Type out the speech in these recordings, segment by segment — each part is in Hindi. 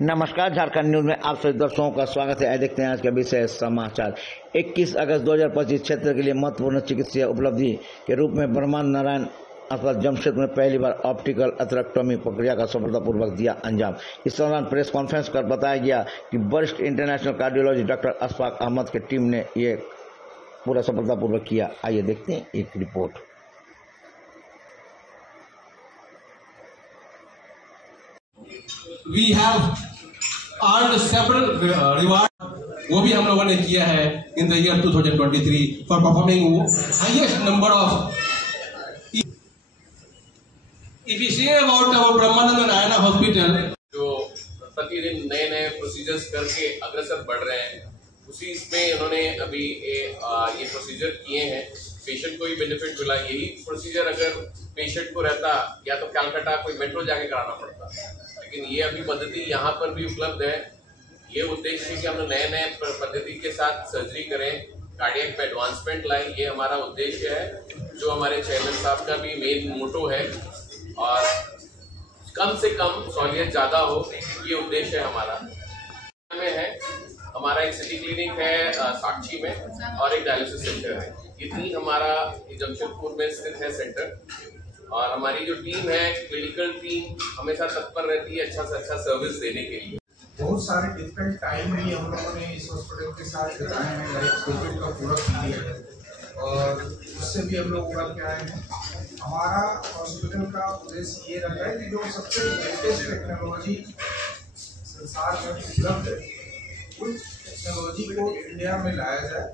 नमस्कार, झारखंड न्यूज में आप सभी दर्शकों का स्वागत है। देखते हैं आज का विषय समाचार। 21 अगस्त 2025 क्षेत्र के लिए महत्वपूर्ण चिकित्सीय उपलब्धि के रूप में ब्रह्मानंद नारायण अस्पताल जमशेदपुर में पहली बार ऑप्टिकल एथरेक्टोमी प्रक्रिया का सफलतापूर्वक दिया अंजाम। इस दौरान प्रेस कॉन्फ्रेंस कर बताया गया कि वरिष्ठ international cardiologist doctor Ashfaq Ahmad की टीम ने ये पूरा सफलतापूर्वक किया। आइए देखते हैं एक report. We have earned several rewards, वो भी हम लोगों ने किया है in the year 2023 for performing highest number of. If you say about our Brahmananda Narayana Hospital, जो प्रतिदिन नए नए प्रोसीजर्स करके अग्रसर बढ़ रहे हैं, उसी इसमें इन्होंने अभी ये प्रोसीजर किए हैं। पेशेंट को भी बेनिफिट मिला। यही प्रोसीजर अगर पेशेंट को रहता या तो कलकत्ता कोई मेट्रो जाके कराना पड़ता, लेकिन ये अभी पद्धति यहाँ पर भी उपलब्ध है। ये उद्देश्य है कि हम लोग नए नए पद्धति के साथ सर्जरी करें, कार्डियक पे एडवांसमेंट लाएं। ये हमारा उद्देश्य है, जो हमारे चेयरमैन साहब का भी मेन मोटो है। और कम से कम सहूलियत ज़्यादा हो, ये उद्देश्य है हमारा। में है हमारा एक सिटी क्लिनिक है साक्षी में, और एक डायलिसिस सेंटर है। ये तीन हमारा जमशेदपुर में स्थित है सेंटर। और हमारी जो टीम है, क्लिनिकल टीम, हमेशा तत्पर रहती है अच्छा से अच्छा सर्विस देने के लिए। बहुत सारे डिफरेंट टाइम भी हम लोगों ने इस हॉस्पिटल के साथ बिताए हैं, लाइक कोविड का पूरा पीरियड, और उससे भी हम लोग उभर के आए हैं। हमारा हॉस्पिटल का उद्देश्य ये रहा है कि जो सबसे लेटेस्ट टेक्नोलॉजी संसार में उपलब्ध है, उस टेक्नोलॉजी को इंडिया में लाया जाए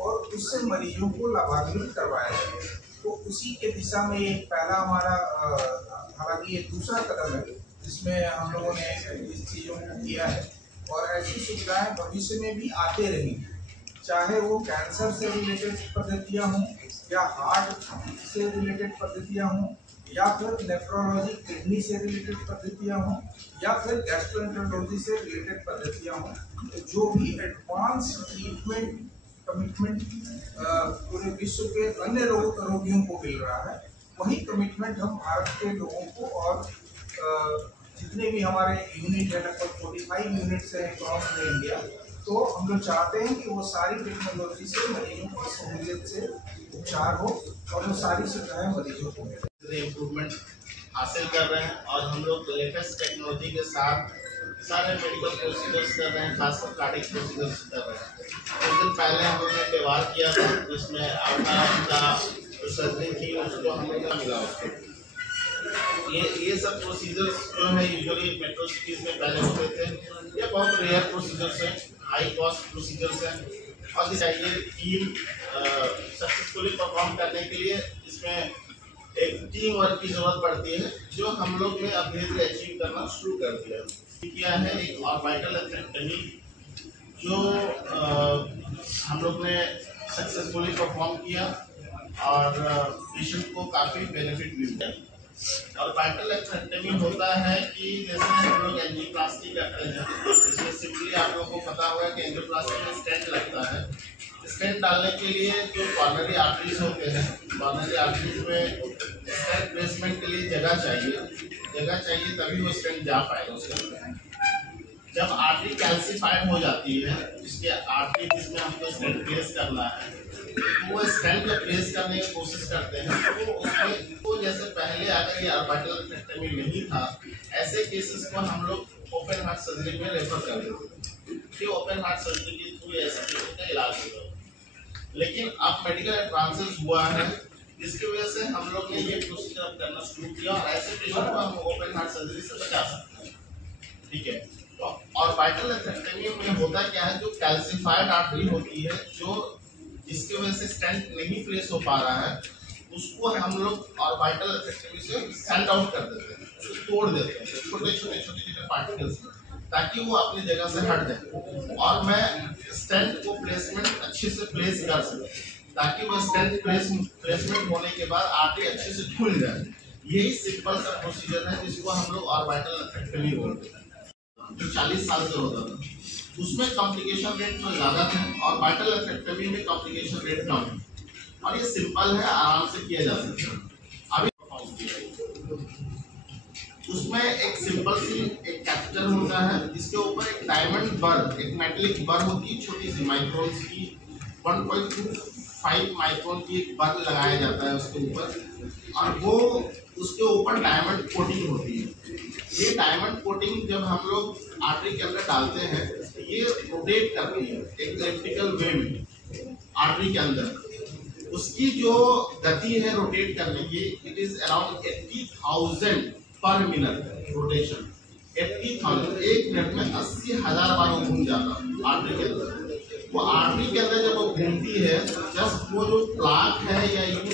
और उससे मरीजों को लाभान्वित करवाया जाए। तो उसी के दिशा में एक पहला हमारा, हालांकि ये दूसरा कदम है जिसमें हम लोगों ने इस चीज़ों को किया है। और ऐसी सुविधाएं भविष्य में भी आते रहेंगी, चाहे वो कैंसर से रिलेटेड पद्धतियां हों, या हार्ट से रिलेटेड पद्धतियां हों, या फिर नेफ्रोलॉजी किडनी से रिलेटेड पद्धतियां हों, या फिर गैस्ट्रोएंटरोलॉजी से रिलेटेड पद्धतियां हों। तो जो भी एडवांस ट्रीटमेंट कमिटमेंट पूरे विश्व के अन्य रोगियों को मिल रहा है, वही कमिटमेंट हम भारत के लोगों को, और जितने भी हमारे यूनिट है, लगभग 45 यूनिट्स हैं अक्रॉस द इंडिया, तो हम लोग चाहते हैं कि वो सारी टेक्नोलॉजी से मरीजों को सहूलियत से उपचार हो और वो सारी सुविधाएं मरीजों को मिले। इम्प्रूवमेंट हासिल कर रहे हैं और हम लोग लेटेस्ट टेक्नोलॉजी के साथ सारे मेडिकल प्रोसीजर्स कर रहे हैं, खासकर कार्डियक प्रोसीजर्स कर रहे हैं। कुछ दिन पहले हम लोगों ने त्यौहार किया था, जिसमें आपका जो सर्जरी थी उसको हम लोग मिला उसको। ये सब प्रोसीजर्स जो है यूजुअली मेट्रो सिटीज़ में पहले होते थे। ये बहुत रेयर प्रोसीजर्स हैं, हाई कॉस्ट प्रोसीजर्स हैं, और चाहिए टीम सक्सेसफुली परफॉर्म करने के लिए इसमें एक टीम वर्क की जरूरत पड़ती है, जो हम लोग ने अब धीरे धीरे अचीव करना शुरू कर दिया है। एक ऑर्बिटल एथरेक्टोमी जो हम लोग ने सक्सेसफुली परफॉर्म किया और पेशेंट को काफ़ी बेनिफिट भी मिला। ऑर्बिटल एथरेक्टोमी होता है कि जैसे हम लोग एंजियोप्लास्टी करते हैं, इसमें सिंपली आप लोगों को पता होगा कि एंजियोप्लास्टी में स्टेंट लगता है। स्टेंट डालने के लिए जो कॉर्नरी आर्टरीज होते हैं, कॉर्नरी आर्टरीज में स्टेंट प्लेसमेंट के लिए जगह चाहिए तभी वो स्टेंट जा पाएगा उसके अंदर। जब आर्टरी कैल्सिफाइड हो जाती है, इसके आर्टरी जिसमें हमको स्टेंट प्लेस करना है, तो वो स्टेंट जब प्लेस करने की कोशिश करते हैं, तो उसमें तो जैसे पहले अगर ये ऑर्बिटल एथरेक्टोमी नहीं था, ऐसे केसेस को हम लोग ओपन हार्ट सर्जरी में रेफर कर देते थे कि ओपन हार्ट सर्जरी के थ्रू ऐसे केसेस का इलाज होगा। लेकिन अब मेडिकल एडवांसेस हुआ है, जिसकी वजह से हम लोग ने ये प्रोसीजर अब करना शुरू किया और ऐसे पेशेंट को हम ओपन हार्ट सर्जरी से बचा सकते हैं। ठीक है, तो ऑर्बिटल एथरेक्टोमी में होता क्या है, जो कैल्सिफाइड आर्टरी होती है, जो जिसकी वजह से स्टेंट नहीं प्लेस हो पा रहा है, उसको हम लोग ऑर्बिटल एथरेक्टोमी से सैंड आउट कर देते हैं, उसको तोड़ देते हैं छोटे छोटे पार्टिकल्स, ताकि वो अपनी जगह से हट जाए और मैं स्टेंट को प्लेसमेंट अच्छे से प्लेस कर सकूं, ताकि वो स्टेंट प्लेसमेंट होने के बाद आर्टरी अच्छे से खुल जाए। यही सिंपल सा प्रोसीजर है जिसको हम लोग ऑर्बिटल एथरेक्टोमी बोलते हैं, जो 40 साल से होता था। उसमें कॉम्प्लिकेशन रेट तो ज़्यादा थे, ऑर्बिटल एथरेक्टोमी में कॉम्प्लिकेशन रेट कम है, और ये सिंपल है, आराम से किया जा सकता है। अभी उसमें एक सिंपल सी एक कैथेटर होता है जिसके ऊपर एक डायमंड बर, एक मेटेलिक बर होती है छोटी सी माइक्रोन की, 1.25 माइक्रोन की एक बर लगाया जाता है उसके ऊपर, और वो उसके ऊपर डायमंड कोटिंग होती है। ये डायमंड कोटिंग जब हम लोग आर्टरी के अंदर डालते हैं ये रोटेट करती है एक इलेक्ट्रिकल वे में आर्टरी के अंदर। उसकी जो गति है रोटेट करने की, इट इज अराउंड 80,000 पर मिनट रोटेशन। 80,000 एक मिनट में 80,000 बार वो घूम जाता है आर्टरी के अंदर। वो आर्टरी के अंदर जब वो घूमती है, जस्ट वो जो प्लाक है या यूं